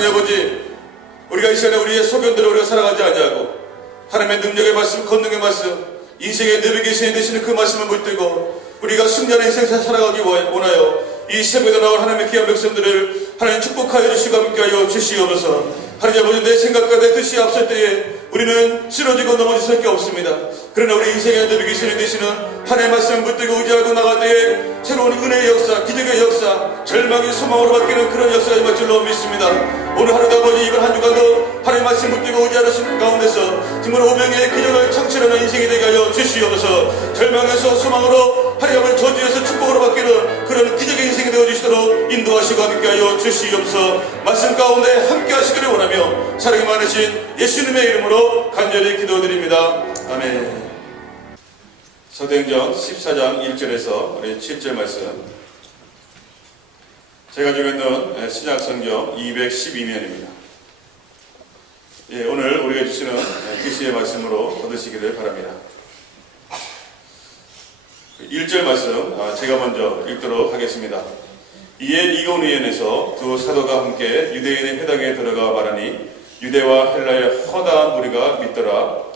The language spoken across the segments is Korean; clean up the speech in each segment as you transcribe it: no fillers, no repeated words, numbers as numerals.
하나님 아버지, 우리가 이 시간에 우리의 소견대로 우리가 살아가지 아니하고 하나님의 능력의 말씀, 권능의 말씀, 인생의 내비게 신이 되시는 그 말씀을 붙들고 우리가 승리하는 인생 살아가기 원하여 이 새벽에 나온 하나님의 귀한 백성들을 하나님 축복하여 주시고 함께하여 주시옵소서. 하나님 아버지, 내 생각과 내 뜻이 앞설 때에 우리는 쓰러지고 넘어질 수밖에 없습니다. 그러나 우리 인생의 내비게 신이 되시는 하나님의 말씀을 붙들고 의지하고 나갈 때에 새로운 은혜의 역사, 기적의 역사, 절망의 소망으로 바뀌는 그런 역사가 임할 줄로 믿습니다. 오늘 하루도 아버지, 이번 한 주간도 하나님의 말씀 붙들고 의지하는 가운데서 정말 오병의 기적을 창출하는 인생이 되게 하여 주시옵소서. 절망에서 소망으로, 하나님의 저주에서 축복으로 바뀌는 그런 기적의 인생이 되어주시도록 인도하시고 함께하여 주시옵소서. 말씀 가운데 함께하시기를 원하며 사랑이 많으신 예수님의 이름으로 간절히 기도드립니다. 아멘. 사도행전 14장 1절에서 우리 7절 말씀, 제가 가지고 있는 신약성경 212면입니다. 오늘 우리가 주시는 계시의 말씀으로 얻으시기를 바랍니다. 1절 말씀 제가 먼저 읽도록 하겠습니다. 이에 이건 의원에서 두 사도가 함께 유대인의 회당에 들어가 말하니 유대와 헬라의 허다한 무리가 믿더라.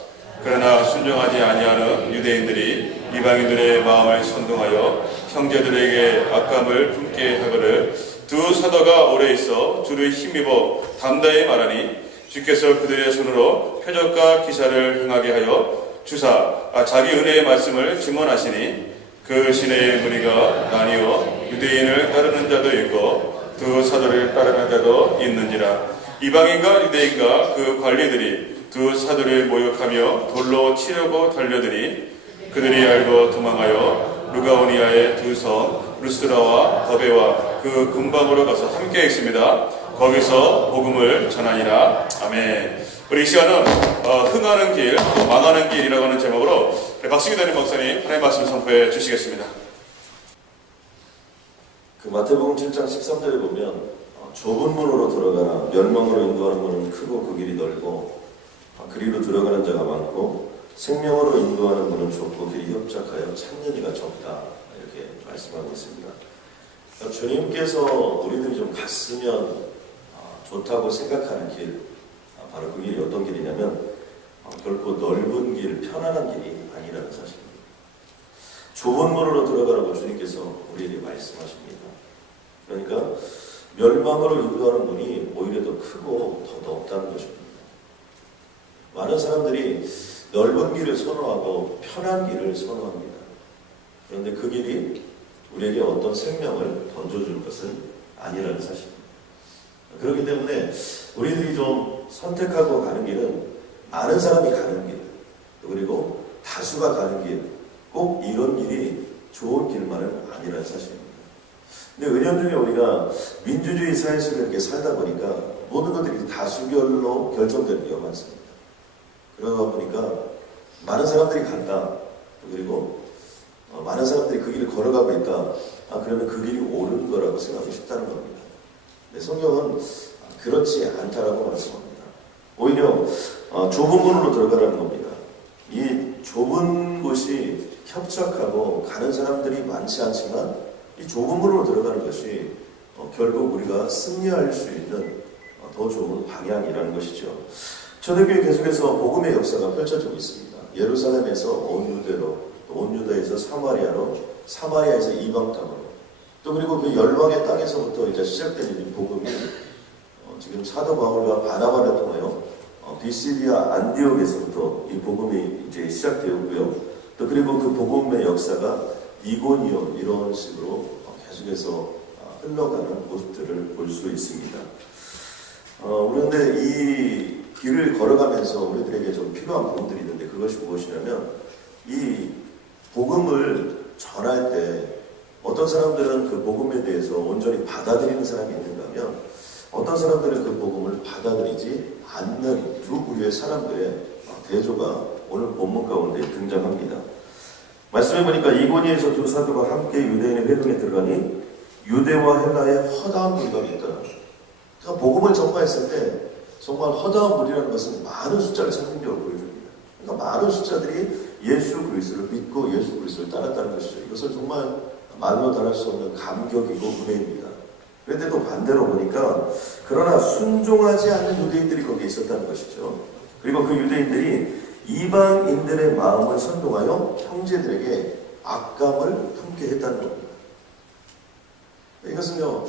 그러나 순종하지 아니하는 유대인들이 이방인들의 마음을 선동하여 형제들에게 악감을 품게 하거늘 두 사도가 오래 있어 주를 힘입어 담대히 말하니 주께서 그들의 손으로 표적과 기사를 행하게 하여 주사 자기 은혜의 말씀을 증언하시니 그 시내의 무리가 나뉘어 유대인을 따르는 자도 있고 두 사도를 따르는 자도 있는지라. 이방인과 유대인과 그 관리들이 두 사도를 모욕하며 돌로 치려고 달려드니 그들이 알고 도망하여 루가오니아의 두 성 루스드라와 더베와 그 근방으로 가서 함께 있습니다. 거기서 복음을 전하니라. 아멘. 우리 이 시간은 흥하는 길, 망하는 길이라고 하는 제목으로 박승희 담임 목사님 하나님의 말씀 선포해 주시겠습니다. 그 마태복음 7장 13절에 보면 좁은 문으로 들어가나 멸망으로 인도하는 문은 크고 그 길이 넓고 그리로 들어가는 자가 많고 생명으로 인도하는 문은 좁고 길이 협착하여 찾는 이가 적다, 이렇게 말씀하고 있습니다. 그러니까 주님께서 우리들이 좀 갔으면 좋다고 생각하는 길, 바로 그 길이 어떤 길이냐면 결코 넓은 길, 편안한 길이 아니라는 사실입니다. 좁은 문으로 들어가라고 주님께서 우리에게 말씀하십니다. 그러니까 멸망으로 인도하는 문이 오히려 더 크고 더 넓다는 것입니다. 많은 사람들이 넓은 길을 선호하고 편한 길을 선호합니다. 그런데 그 길이 우리에게 어떤 생명을 던져줄 것은 아니라는 사실입니다. 그렇기 때문에 우리들이 좀 선택하고 가는 길은 많은 사람이 가는 길, 그리고 다수가 가는 길, 꼭 이런 길이 좋은 길만은 아니라는 사실입니다. 근데 은연중에 우리가 민주주의 사회 속에 이렇게 살다 보니까 모든 것들이 다수결로 결정되는 경우가 많습니다. 그러다 보니까 많은 사람들이 간다, 그리고 많은 사람들이 그 길을 걸어가고 있다, 그러면 그 길이 옳은 거라고 생각하고 싶다는 겁니다. 근데 성경은 그렇지 않다라고 말씀합니다. 오히려 좁은 문으로 들어가라는 겁니다. 이 좁은 곳이 협착하고 가는 사람들이 많지 않지만 이 좁은 문으로 들어가는 것이 결국 우리가 승리할 수 있는 더 좋은 방향이라는 것이죠. 초대교회 계속해서 복음의 역사가 펼쳐지고 있습니다. 예루살렘에서 온 유대로, 또 온 유다에서 사마리아로, 사마리아에서 이방 땅으로, 또 그리고 그 열방의 땅에서부터 이제 시작된 이 복음이 지금 사도 바울과 바나바를 통하여 비시디아 안디옥에서부터 이 복음이 이제 시작되었고요. 또 그리고 그 복음의 역사가 이고니온, 이런 식으로 계속해서 흘러가는 모습들을 볼 수 있습니다. 그런데 이 길을 걸어가면서 우리들에게 좀 필요한 부분들이 있는데, 그것이 무엇이냐면 이 복음을 전할 때 어떤 사람들은 그 복음에 대해서 온전히 받아들이는 사람이 있는가 하면, 어떤 사람들은 그 복음을 받아들이지 않는 두 부류의 사람들의 대조가 오늘 본문 가운데 등장합니다. 말씀해 보니까 이고니에서 두 사도가 함께 유대인의 회당에 들어가니 유대와 헬라의 허다한 무리가 있더라. 그러니까 복음을 전파했을 때 정말 허다한 무리라는 것은 많은 숫자를 상징적으로 보여줍니다. 그러니까 많은 숫자들이 예수 그리스도를 믿고 예수 그리스도를 따랐다는 것이죠. 이것은 정말 말로 달할 수 없는 감격이고 은혜입니다. 그런데 또 반대로 보니까 그러나 순종하지 않는 유대인들이 거기에 있었다는 것이죠. 그리고 그 유대인들이 이방인들의 마음을 선동하여 형제들에게 악감을 품게 했다는 겁니다. 이것은요,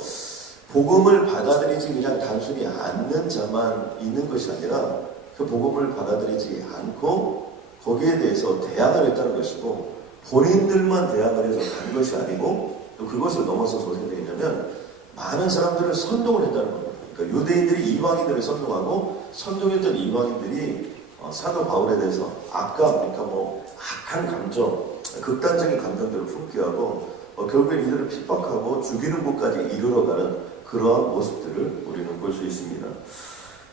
복음을 받아들이지 그냥 단순히 않는 자만 있는 것이 아니라 그 복음을 받아들이지 않고 거기에 대해서 대항을 했다는 것이고, 본인들만 대항을 해서 간 것이 아니고 또 그것을 넘어서서 어떻게 되냐면 많은 사람들을 선동을 했다는 겁니다. 그러니까 유대인들이 이방인들을 선동하고 선동했던 이방인들이 사도 바울에 대해서 그러니까 악한 감정, 극단적인 감정들을 품게 하고 결국엔 이들을 핍박하고 죽이는 곳까지 이르러가는 그러한 모습들을 우리는 볼 수 있습니다.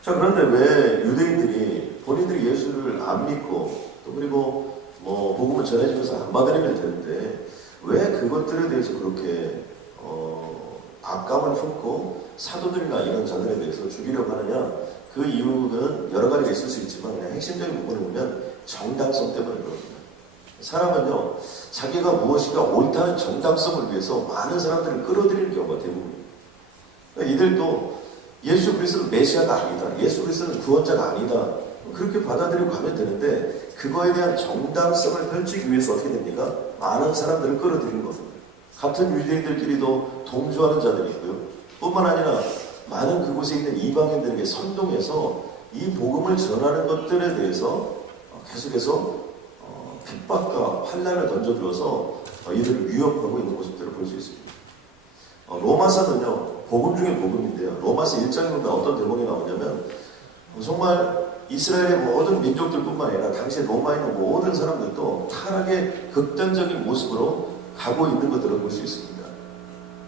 자, 그런데 왜 유대인들이 본인들이 예수를 안 믿고 또 그리고 복음을 전해주면서 안 받아들이면 되는데 왜 그것들에 대해서 그렇게 악감을 품고 사도들이나 이런 자들에 대해서 죽이려고 하느냐? 그 이유는 여러 가지가 있을 수 있지만 그냥 핵심적인 부분을 보면 정당성 때문에 그렇습니다. 사람은요, 자기가 무엇인가 옳다는 정당성을 위해서 많은 사람들을 끌어들이는 경우가 대부분입니다. 그러니까 이들도 예수 그리스도는 메시아가 아니다, 예수 그리스도는 구원자가 아니다, 그렇게 받아들이고 가면 되는데 그거에 대한 정당성을 펼치기 위해서 어떻게 됩니까? 많은 사람들을 끌어들이는 것입니다. 같은 유대인들끼리도 동조하는 자들이 있고요. 뿐만 아니라 많은 그곳에 있는 이방인들에게 선동해서 이 복음을 전하는 것들에 대해서 계속해서 핍박과 환난을 던져주어서 이들을 위협하고 있는 모습들을 볼 수 있습니다. 로마서는요, 복음 중에 복음인데요. 로마서 1장에 보면 어떤 대목이 나오냐면 정말 이스라엘의 모든 민족들뿐만 아니라 당시 로마에 있는 모든 사람들도 타락의 극단적인 모습으로 가고 있는 것들을 볼 수 있습니다.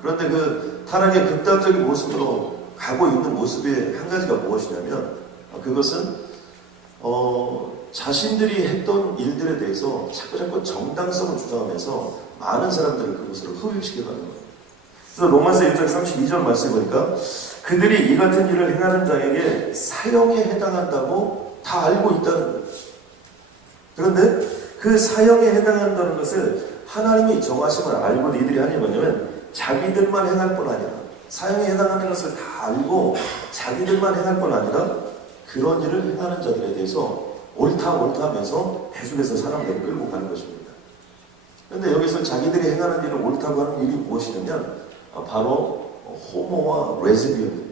그런데 그 타락의 극단적인 모습으로 가고 있는 모습의 한 가지가 무엇이냐면 그것은 자신들이 했던 일들에 대해서 자꾸 정당성을 주장하면서 많은 사람들을 그것으로 흡입시켜가는 거예요. 그래서 로마서 1장 32절 말씀을 보니까 그들이 이 같은 일을 행하는 자에게 사형에 해당한다고 다 알고 있다는 거예요. 그런데 그 사형에 해당한다는 것을 하나님이 정하심을 알고 이들이 하는 게 뭐냐면 자기들만 행할 뿐 아니라 사형에 해당하는 것을 다 알고 자기들만 행할 뿐 아니라 그런 일을 행하는 자들에 대해서 옳다 하면서 계속해서 사람들을 끌고 가는 것입니다. 그런데 여기서 자기들이 행하는 일을 옳다고 하는 일이 무엇이냐면 바로 호모와 레즈비언,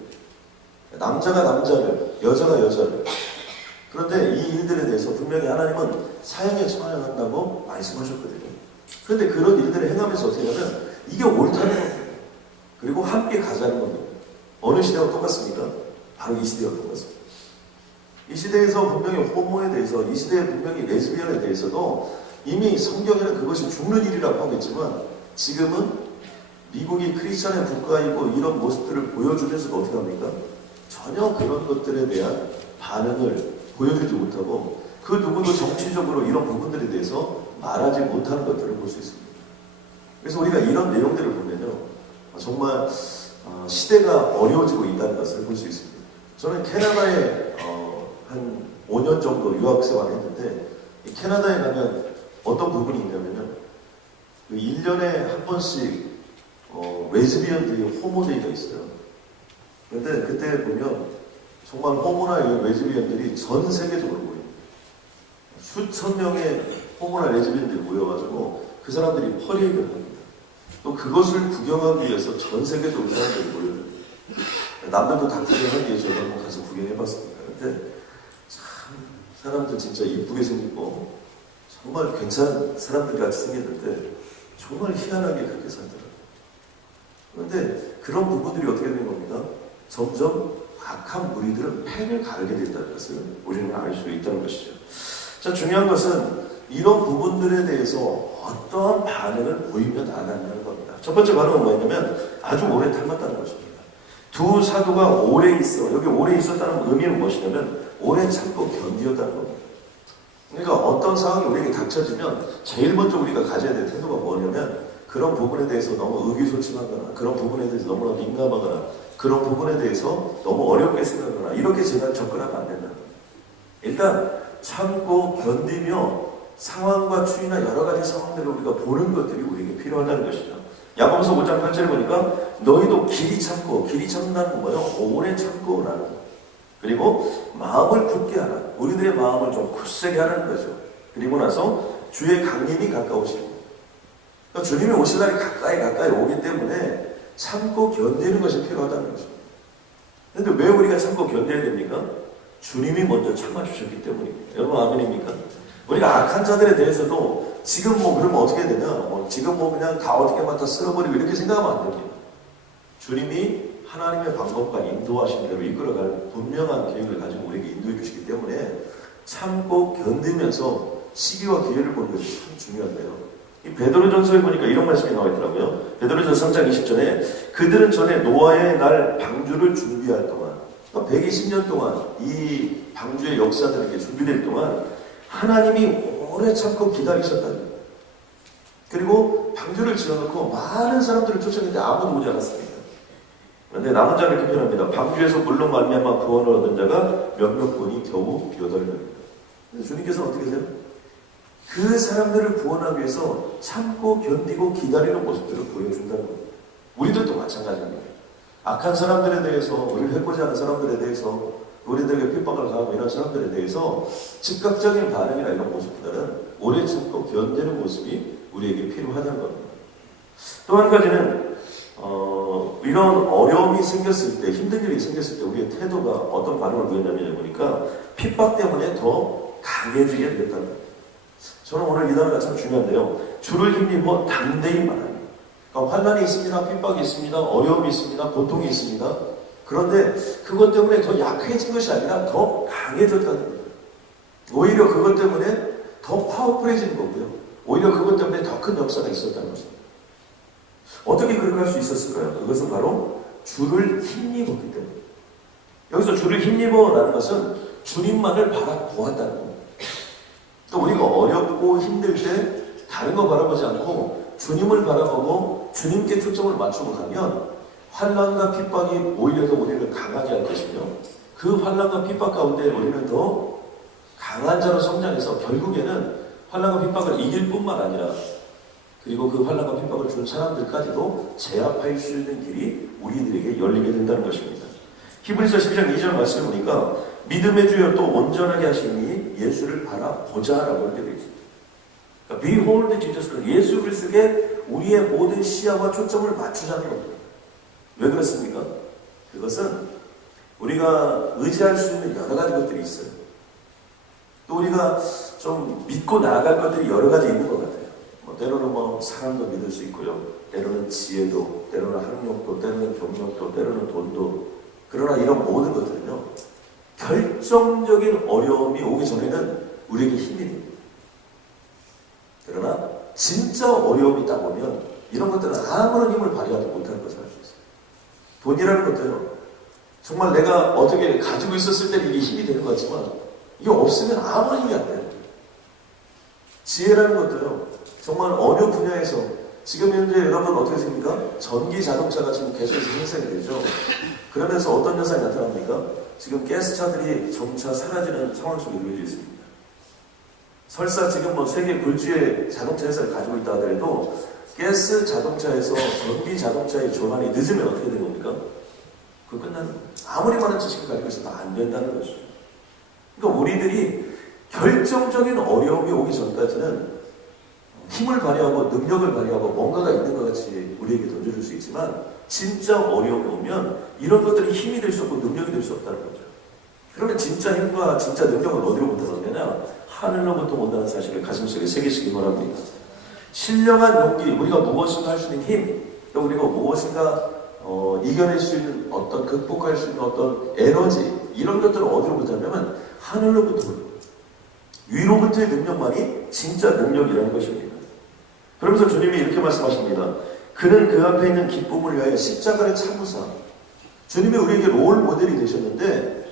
남자가 남자를, 여자가 여자를. 그런데 이 일들에 대해서 분명히 하나님은 사형에 처한다고 말씀하셨거든요. 그런데 그런 일들을 행하면서 어떻게 하면 이게 옳다는 겁니다. 그리고 함께 가자는 겁니다. 어느 시대와 똑같습니까? 바로 이 시대와 똑같습니다. 이 시대에서 분명히 호모에 대해서, 이 시대에 분명히 레즈비언에 대해서도 이미 성경에는 그것이 죽는 일이라고 하겠지만 지금은 미국이 크리스천의 국가이고 이런 모습들을 보여주면서도 어떻게 합니까? 전혀 그런 것들에 대한 반응을 보여주지 못하고 그 누구도 정치적으로 이런 부분들에 대해서 말하지 못하는 것들을 볼 수 있습니다. 그래서 우리가 이런 내용들을 보면요, 정말 시대가 어려워지고 있다는 것을 볼 수 있습니다. 저는 캐나다에 한 5년 정도 유학생활을 했는데 캐나다에 가면 어떤 부분이 있냐면요, 1년에 한 번씩 레즈비언들이 호모데이가 있어요. 그런데 그때 보면 정말 호모나 레즈비언들이 전 세계적으로 모여요. 수천 명의 호모나 레즈비언들이 모여가지고 그 사람들이 퍼레이드를 합니다. 또 그것을 구경하기 위해서 전 세계적으로 사람들이 모여요. 남들도 다 구경하기 위해서 한번 가서 구경해봤습니다. 근데 참 사람들 진짜 이쁘게 생기고 정말 괜찮은 사람들 같이 생겼는데 정말 희한하게 그렇게 살더라고요. 그런데 그런 부분들이 어떻게 되는 겁니까? 점점 악한 무리들은 팬을 가르게 된다는 것을 우리는 알 수 있다는 것이죠. 자, 중요한 것은 이런 부분들에 대해서 어떠한 반응을 보이며 나아간다는 겁니다. 첫 번째 반응은 뭐냐면 아주 오래 닮았다는 것입니다. 두 사도가 오래 여기 오래 있었다는 의미는 무엇이냐면 오래 참고 견디었다는 겁니다. 그러니까 어떤 상황이 우리에게 닥쳐지면 제일 먼저 우리가 가져야 될 태도가 뭐냐면 그런 부분에 대해서 너무 의기소침하거나 그런 부분에 대해서 너무나 민감하거나 그런 부분에 대해서 너무 어렵게 생각하거나 이렇게 제가 접근하면 안 된다는 겁니다. 일단 참고 견디며 상황과 추이나 여러 가지 상황들을 우리가 보는 것들이 우리에게 필요하다는 것이죠. 야고보서 5장 8절에 보니까 너희도 길이 참다는 건 뭐예요? 오래 참고라는 거. 그리고 마음을 굳게 하라. 우리들의 마음을 좀 굳세게 하라는 거죠. 그리고 나서 주의 강림이 가까우시고, 그러니까 주님이 오실 날이 가까이 오기 때문에 참고 견디는 것이 필요하다는 거죠. 그런데 왜 우리가 참고 견뎌야 됩니까? 주님이 먼저 참아주셨기 때문입니다. 여러분 아멘입니까? 우리가 악한 자들에 대해서도 지금 뭐 그러면 어떻게 되냐, 지금 뭐 그냥 다 어떻게 다 쓸어버리고 이렇게 생각하면 안 됩니다. 주님이 하나님의 방법과 인도하신 대로 이끌어갈 분명한 계획을 가지고 우리에게 인도해 주시기 때문에 참고 견디면서 시기와 기회를 보는 것이 참 중요한데요. 이 베드로전서에 보니까 이런 말씀이 나와 있더라고요. 베드로전서 3장 20절에 그들은 전에 노아의 날 방주를 준비할 동안, 120년 동안 이 방주의 역사들이 이렇게 준비될 동안 하나님이 오래 참고 기다리셨다는 거예요. 그리고 방주를 지어놓고 많은 사람들을 쫓았는데 아무도 오지 않았습니다. 그런데 남은 자를 이렇게 표현합니다. 방주에서 물로 말미암아 구원을 얻은 자가 몇몇 분이 겨우 8명입니다. 주님께서는 어떻게 하세요? 그 사람들을 구원하기 위해서 참고 견디고 기다리는 모습들을 보여준다는 겁니다. 우리들도 마찬가지입니다. 악한 사람들에 대해서, 우리를 해코지 하는 사람들에 대해서, 우리들에게 핍박을 가하고 이런 사람들에 대해서 즉각적인 반응이나 이런 모습보다는 오래 참고 견디는 모습이 우리에게 필요하다는 겁니다. 또 한 가지는 이런 어려움이 생겼을 때, 힘든 일이 생겼을 때 우리의 태도가 어떤 반응을 보였냐면 보니까 핍박 때문에 더 강해지게 되었다는 겁니다. 저는 오늘 이 단어가 참 중요한데요. 주를 힘입어 담대히 말합니다. 그러니까 환난이 있습니다. 핍박이 있습니다. 어려움이 있습니다. 고통이 있습니다. 그런데 그것 때문에 더 약해진 것이 아니라 더 강해졌다는 거예요. 오히려 그것 때문에 더 파워풀해지는 거고요. 오히려 그것 때문에 더 큰 역사가 있었다는 것입니다. 어떻게 그렇게 할 수 있었을까요? 그것은 바로 주를 힘입었기 때문에. 여기서 주를 힘입어라는 것은 주님만을 바라보았다는 겁니다. 또 우리가 어렵고 힘들 때 다른 거 바라보지 않고 주님을 바라보고 주님께 초점을 맞추고 가면 환난과 핍박이 오히려 더 우리를 강하게 할 것이며 그 환난과 핍박 가운데 우리는 더 강한 자로 성장해서 결국에는 환난과 핍박을 이길 뿐만 아니라 그리고 그 환난과 핍박을 준 사람들까지도 제압할 수 있는 길이 우리들에게 열리게 된다는 것입니다. 히브리서 12장 2절 말씀을 보니까 믿음의 주여 또 온전하게 하시니 예수를 바라보자라고 이렇게 되어 있습니다. 그러니까 Behold Jesus Christ, 예수 그리스도에 우리의 모든 시야와 초점을 맞추자는 겁니다. 왜 그렇습니까? 그것은 우리가 의지할 수 있는 여러 가지 것들이 있어요. 또 우리가 좀 믿고 나아갈 것들이 여러 가지 있는 것 같아요. 때로는 사람도 믿을 수 있고요. 때로는 지혜도, 때로는 학력도, 때로는 경력도, 때로는 돈도. 그러나 이런 모든 것들은요, 결정적인 어려움이 오기 전에는 우리에게 힘이 됩니다. 그러나 진짜 어려움이 있다 보면 이런 것들은 아무런 힘을 발휘하지 못하는 것을 알 수 있어요. 돈이라는 것도요, 정말 내가 어떻게 가지고 있었을 때 이게 힘이 되는 것 같지만 이게 없으면 아무런 힘이 안 돼요. 지혜라는 것도요, 정말 어느 분야에서 지금 현재 여러분 어떻게 생각합니까? 전기 자동차가 지금 계속해서 생산이 되죠. 그러면서 어떤 현상이 나타납니까? 지금 가스차들이 점차 사라지는 상황 속에 놓여져 있습니다. 설사 지금 세계 굴지의 자동차 회사를 가지고 있다 하더라도 가스 자동차에서 전기 자동차의 전환이 늦으면 어떻게 되는 겁니까? 그거 끝나는 거예요. 아무리 많은 지식을 가지고 있어도 안 된다는 것이죠. 그러니까 우리들이 결정적인 어려움이 오기 전까지는 힘을 발휘하고 능력을 발휘하고 뭔가가 있는 것 같이 우리에게 던져줄 수 있지만 진짜 어려움이 오면 이런 것들이 힘이 될 수 없고 능력이 될 수 없다는 거죠. 그러면 진짜 힘과 진짜 능력을 어디로부터 얻느냐? 하늘로부터 온다는 사실을 가슴속에 새기시기 바랍니다. 신령한 용기, 우리가 무엇인가 할 수 있는 힘, 또 우리가 무엇인가 이겨낼 수 있는 어떤 극복할 수 있는 어떤 에너지, 이런 것들을 어디로부터 하냐면 하늘로부터 위로부터의 능력만이 진짜 능력이라는 것입니다. 그러면서 주님이 이렇게 말씀하십니다. 그는 그 앞에 있는 기쁨을 위하여 십자가를 참으사. 주님이 우리에게 롤 모델이 되셨는데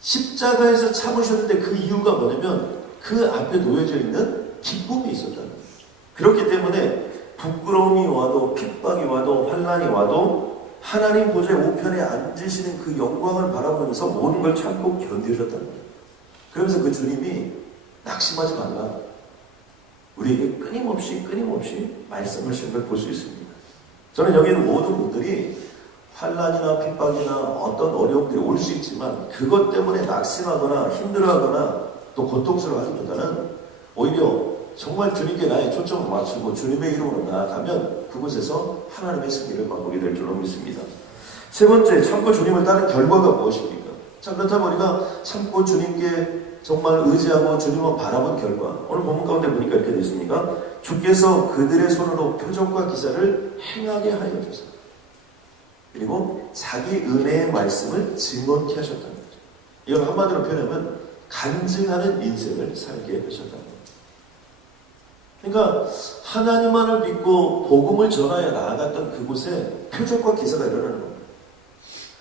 십자가에서 참으셨는데 그 이유가 뭐냐면 그 앞에 놓여져 있는 기쁨이 있었다는 거예요. 그렇기 때문에 부끄러움이 와도 핍박이 와도 환난이 와도 하나님 보좌의 우편에 앉으시는 그 영광을 바라보면서 모든 걸 참고 견디셨다는 거예요. 그러면서 그 주님이 낙심하지 말라. 우리에게 끊임없이 말씀하시는 걸 볼 수 있습니다. 저는 여기 있는 모든 분들이 환난이나 핍박이나 어떤 어려움들이 올 수 있지만 그것 때문에 낙심하거나 힘들어하거나 또 고통스러워하기보다는 오히려 정말 주님께 나의 초점을 맞추고 주님의 이름으로 나아가면 그곳에서 하나님의 승리를 맛보게 될 줄로 믿습니다. 세 번째, 참고 주님을 따른 결과가 무엇입니까? 자, 그렇다면 우리가 참고 주님께 정말 의지하고 주님을 바라본 결과, 오늘 본문 가운데 보니까 이렇게 되어 있습니까? 주께서 그들의 손으로 표적과 기사를 행하게 하여 주사 그리고 자기 은혜의 말씀을 증언케 하셨다는 거죠. 이걸 한마디로 표현하면 간증하는 인생을 살게 하셨다는 거죠. 그러니까 하나님만을 믿고 복음을 전하여 나아갔던 그곳에 표적과 기사가 일어나는 겁니다.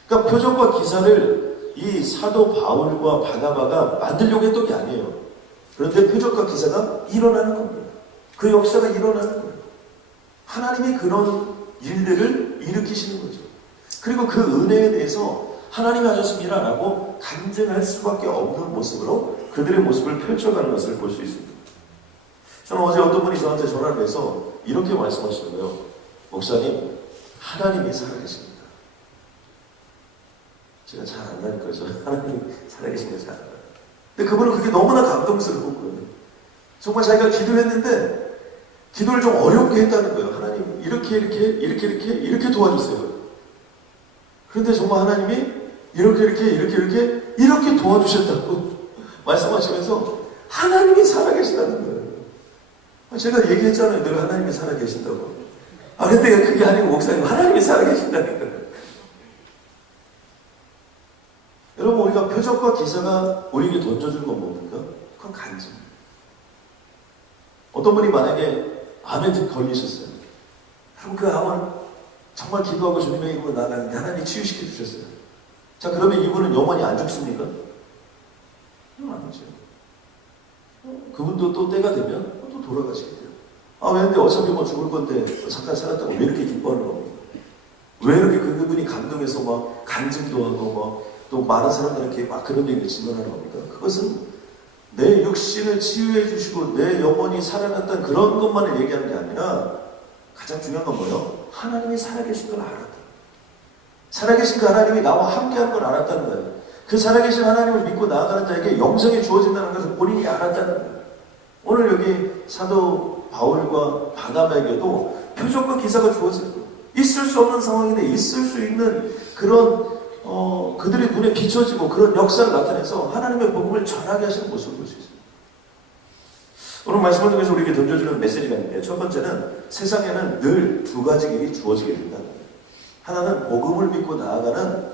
그러니까 표적과 기사를 이 사도 바울과 바나바가 만들려고 했던 게 아니에요. 그런데 표적과 기사가 일어나는 겁니다. 그 역사가 일어나는 거예요. 하나님이 그런 일들을 일으키시는 거죠. 그리고 그 은혜에 대해서 하나님이 하셨습니다 라고 간증할 수밖에 없는 모습으로 그들의 모습을 펼쳐가는 것을 볼 수 있습니다. 저는 어제 어떤 분이 저한테 전화를 해서 이렇게 말씀하시는 거예요. 목사님, 하나님이 살아계십니다. 제가 잘 안다니까요. 하나님이 살아계신 거 잘 알아요. 근데 그분은 그게 너무나 감동스럽거든요. 정말 자기가 기도했는데 기도를 좀 어렵게 했다는 거예요. 하나님 이렇게 도와주세요. 그런데 정말 하나님이 이렇게 도와주셨다고 말씀하시면서 하나님이 살아계시다는 거예요. 제가 얘기했잖아요. 늘 하나님이 살아계신다고. 근데 그게 아니고 목사님 하나님이 살아계신다는 거예요. 여러분, 우리가 표적과 기사가 우리에게 던져주는 건 뭡니까? 그건 간증. 어떤 분이 만약에 암에 걸리셨어요. 그럼 그 암은 정말 기도하고 주님의 이름으로 나가는데 하나님이 치유시켜 주셨어요. 자, 그러면 이분은 영원히 안 죽습니까? 아니죠. 그분도 또 때가 되면 또 돌아가시게 돼요. 왜냐면 어차피 뭐 죽을 건데 잠깐 살았다고 왜 이렇게 기뻐하는 겁니까? 왜 이렇게 그분이 감동해서 막 간증도 하고 또 많은 사람들에게 막 그런 얘기를 증언하는 겁니까? 그것은 내 육신을 치유해 주시고 내 영혼이 살아났다는 그런 것만을 얘기하는 게 아니라 가장 중요한 건 뭐예요? 하나님이 살아계신 걸 알았다. 살아계신 그 하나님이 나와 함께하는 걸 알았다는 거예요. 그 살아계신 하나님을 믿고 나아가는 자에게 영생이 주어진다는 것을 본인이 알았다는 거예요. 오늘 여기 사도 바울과 바나바에게도 표적과 기사가 주어질 거예요. 있을 수 없는 상황인데 있을 수 있는 그런 그들의 눈에 비춰지고 그런 역사를 나타내서 하나님의 복음을 전하게 하시는 모습을 볼 수 있습니다. 오늘 말씀을 통해서 우리에게 던져주는 메시지가 있는데 첫 번째는 세상에는 늘 두 가지 길이 주어지게 된다. 하나는 복음을 믿고 나아가는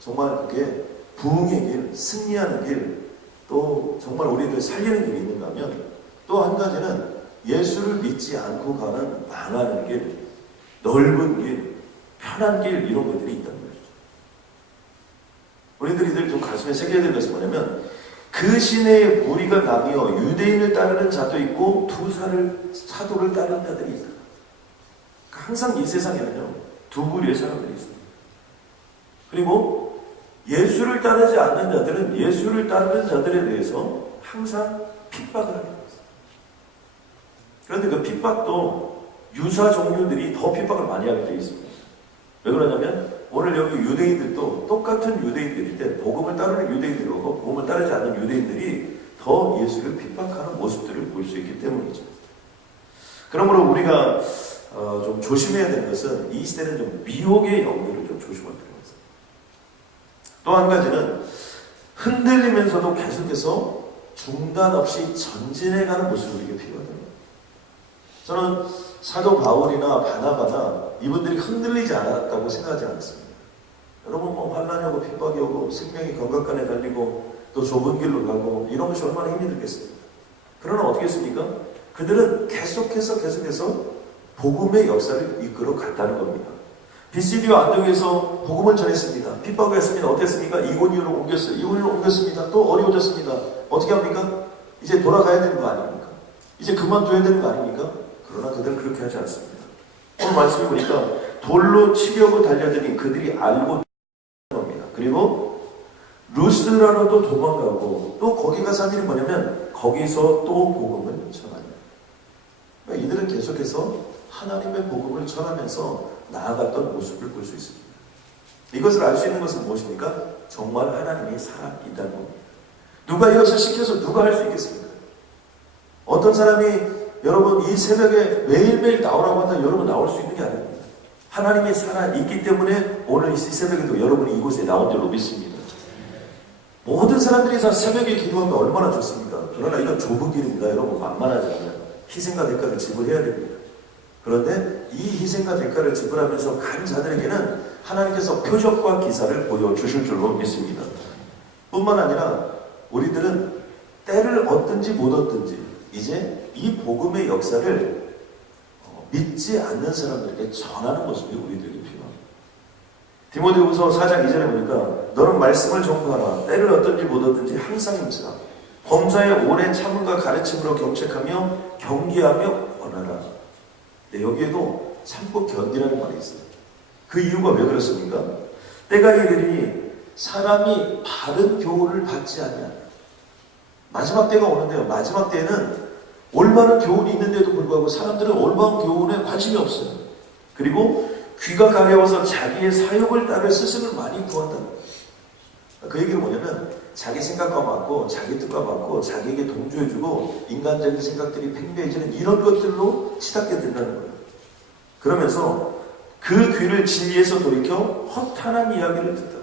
정말 그게 부흥의 길, 승리하는 길, 또 정말 우리들 살리는 길이 있는가 하면 또 한 가지는 예수를 믿지 않고 가는 망하는 길, 넓은 길, 편한 길 이런 것들이 있다는 거죠. 우리들이 늘 좀 가슴에 새겨야 될 것은 뭐냐면 그 시내에 무리가 나뉘어 유대인을 따르는 자도 있고 사도를 따르는 자들이 있다. 항상 이 세상에는요 두 부류의 사람들이 있습니다. 그리고 예수를 따르지 않는 자들은 예수를 따르는 자들에 대해서 항상 핍박을 하는 것입니다. 그런데 그 핍박도 유사 종류들이 더 핍박을 많이 하게 되어 있습니다. 왜 그러냐면 오늘 여기 유대인들도 똑같은 유대인들일 때 복음을 따르는 유대인들이고 복음을 따르지 않는 유대인들이 더 예수를 핍박하는 모습들을 볼 수 있기 때문이죠. 그러므로 우리가 좀 조심해야 되는 것은 이 시대는 좀 미혹의 영들을 좀 조심할 필요가 있습니다. 또 한 가지는 흔들리면서도 계속해서 중단 없이 전진해가는 모습이 우리에게 필요하다는 거예요. 저는 사도 바울이나 바나바나 이분들이 흔들리지 않았다고 생각하지 않습니다. 여러분 환난이 오고 핍박이 오고 생명이 경각간에 달리고 또 좁은 길로 가고 이런 것이 얼마나 힘이 들겠습니까? 그러나 어떻게 했습니까? 그들은 계속해서 복음의 역사를 이끌어 갔다는 겁니다. 비시디와 안동에서 복음을 전했습니다. 핍박을 했습니다. 어땠습니까? 이고니오로 옮겼어요. 이고니오로 옮겼습니다. 또 어려워졌습니다. 어떻게 합니까? 이제 돌아가야 되는 거 아닙니까? 이제 그만둬야 되는 거 아닙니까? 그러나 그들은 그렇게 하지 않습니다. 오늘 말씀을 보니까 돌로 치려고 달려드니 그들이 알고 겁니다. 그리고 루스라로도 도망가고 또 거기 가서 한 일이 뭐냐면 거기서 또 복음을 전합니다. 그러니까 이들은 계속해서 하나님의 복음을 전하면서 나아갔던 모습을 볼 수 있습니다. 이것을 알 수 있는 것은 무엇입니까? 정말 하나님이 살아있다는 겁니다. 누가 이것을 시켜서 누가 할 수 있겠습니까? 어떤 사람이 여러분 이 새벽에 매일매일 나오라고 한다면 여러분 나올 수 있는 게 아닙니다. 하나님이 살아있기 때문에 오늘 이 새벽에도 여러분이 이곳에 나온 줄로 믿습니다. 모든 사람들이 다 새벽에 기도하면 얼마나 좋습니까? 그러나 이건 좁은 길입니다. 여러분 만만하지 않아요. 희생과 대가를 지불해야 됩니다. 그런데 이 희생과 대가를 지불하면서 간 자들에게는 하나님께서 표적과 기사를 보여주실 줄로 믿습니다. 뿐만 아니라 우리들은 때를 얻든지 못 얻든지 이제 이 복음의 역사를 믿지 않는 사람들에게 전하는 모습이 우리들에게 필요합니다. 디모데후서 4장 2절에 보니까 너는 말씀을 전파하라. 때를 얻든지 못 얻든지 항상 힘쓰라. 범사의 오래 참음과 가르침으로 경책하며 경계하며 권하라. 네, 여기에도 참고 견디라는 말이 있어요. 그 이유가 왜 그렇습니까? 때가 이르리니 사람이 바른 교훈을 받지 않냐. 마지막 때가 오는데요. 마지막 때에는 올바른 교훈이 있는데도 불구하고 사람들은 올바른 교훈에 관심이 없어요. 그리고 귀가 가려워서 자기의 사욕을 따를 스승을 많이 구한다. 그 얘기는 뭐냐면 자기 생각과 맞고 자기 뜻과 맞고 자기에게 동조해주고 인간적인 생각들이 팽배해지는 이런 것들로 치닫게 된다는 거예요. 그러면서 그 귀를 진리에서 돌이켜 허탄한 이야기를 듣다.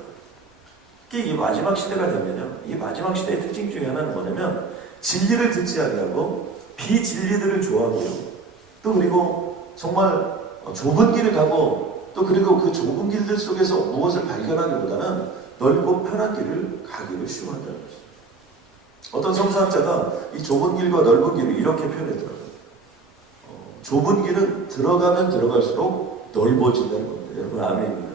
이 마지막 시대가 되면요. 이 마지막 시대의 특징 중에 하나는 뭐냐면 진리를 듣지 아니하고 비진리들을 좋아하고요. 또 그리고 정말 좁은 길을 가고 또 그리고 그 좁은 길들 속에서 무엇을 발견하기보다는 넓고 편한 길을 가기를 쉬워한다는 것이죠. 어떤 성서학자가 이 좁은 길과 넓은 길을 이렇게 표현했더라고요. 좁은 길은 들어가면 들어갈수록 넓어진다는 겁니다. 여러분 아멘입니까?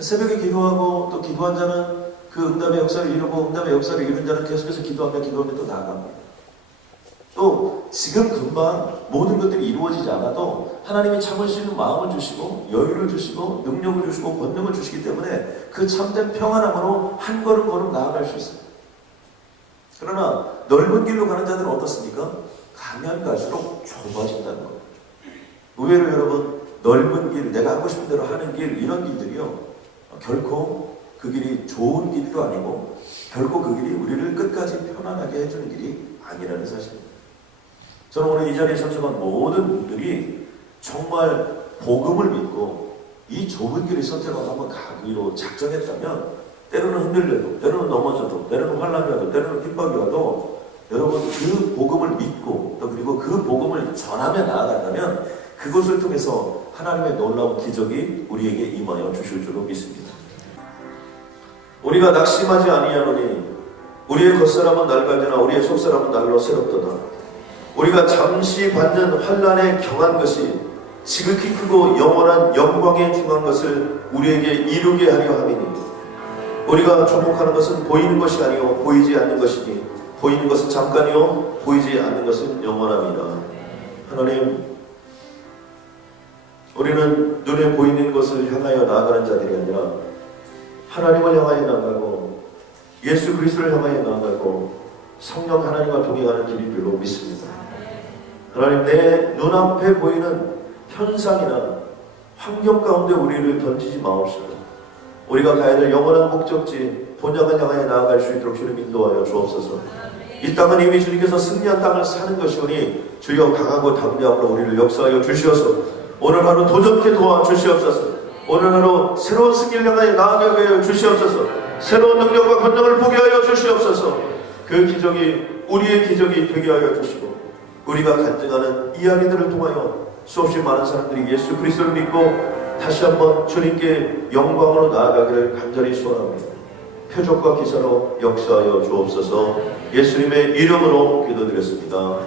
새벽에 기도하고 또 기도한 자는 그 응답의 역사를 이루고 응답의 역사를 이룬 자는 계속해서 기도하며 또 나아갑니다. 또 지금 금방 모든 것들이 이루어지지 않아도 하나님이 참을 수 있는 마음을 주시고 여유를 주시고 능력을 주시고 권능을 주시기 때문에 그 참된 평안함으로 한 걸음 나아갈 수 있어요. 그러나 넓은 길로 가는 자들은 어떻습니까? 가면 갈수록 좁아진다는 겁니다. 의외로 여러분 넓은 길, 내가 하고 싶은 대로 하는 길 이런 길들이요 결코 그 길이 좋은 길도 아니고 결코 그 길이 우리를 끝까지 편안하게 해주는 길이 아니라는 사실입니다. 저는 오늘 이 자리에 참석한 모든 분들이 정말 복음을 믿고 이 좁은 길을 선택하고 한번 가기로 작정했다면 때로는 흔들려도 때로는 넘어져도 때로는 환난이 와도 때로는 핍박이 와도 여러분 그 복음을 믿고 또 그리고 그 복음을 전하며 나아간다면 그것을 통해서 하나님의 놀라운 기적이 우리에게 임하여 주실 줄로 믿습니다. 우리가 낙심하지 아니하노니 우리의 겉사람은 낡아지나 우리의 속사람은 날로 새롭도다. 우리가 잠시 받는 환난에 경한 것이 지극히 크고 영원한 영광에 중한 것을 우리에게 이루게 하려 함이니 우리가 주목하는 것은 보이는 것이 아니요 보이지 않는 것이니 보이는 것은 잠깐이요 보이지 않는 것은 영원함이라. 하나님, 우리는 눈에 보이는 것을 향하여 나아가는 자들이 아니라 하나님을 향하여 나아가고 예수 그리스도를 향하여 나아가고 성령 하나님과 동행하는 길인 줄로 믿습니다. 하나님, 내 눈앞에 보이는 현상이나 환경 가운데 우리를 던지지 마옵시고 우리가 가야 될 영원한 목적지 본향을 향하여 나아갈 수 있도록 주님 인도하여 주옵소서. 이 땅은 이미 주님께서 승리한 땅을 사는 것이오니 주여 강하고 담대함으로 우리를 역사하여 주시어서 오늘 하루 도전케 도와주시옵소서. 오늘 하루 새로운 승리를 향하여 나아가게 하여 주시옵소서. 새로운 능력과 권능을 보게 하여 주시옵소서. 그 기적이 우리의 기적이 되게 하여 주시고 우리가 간증하는 이 아이들을 통하여 수없이 많은 사람들이 예수 그리스도를 믿고 다시 한번 주님께 영광으로 나아가기를 간절히 소원합니다. 표적과 기사로 역사하여 주옵소서. 예수님의 이름으로 기도드렸습니다.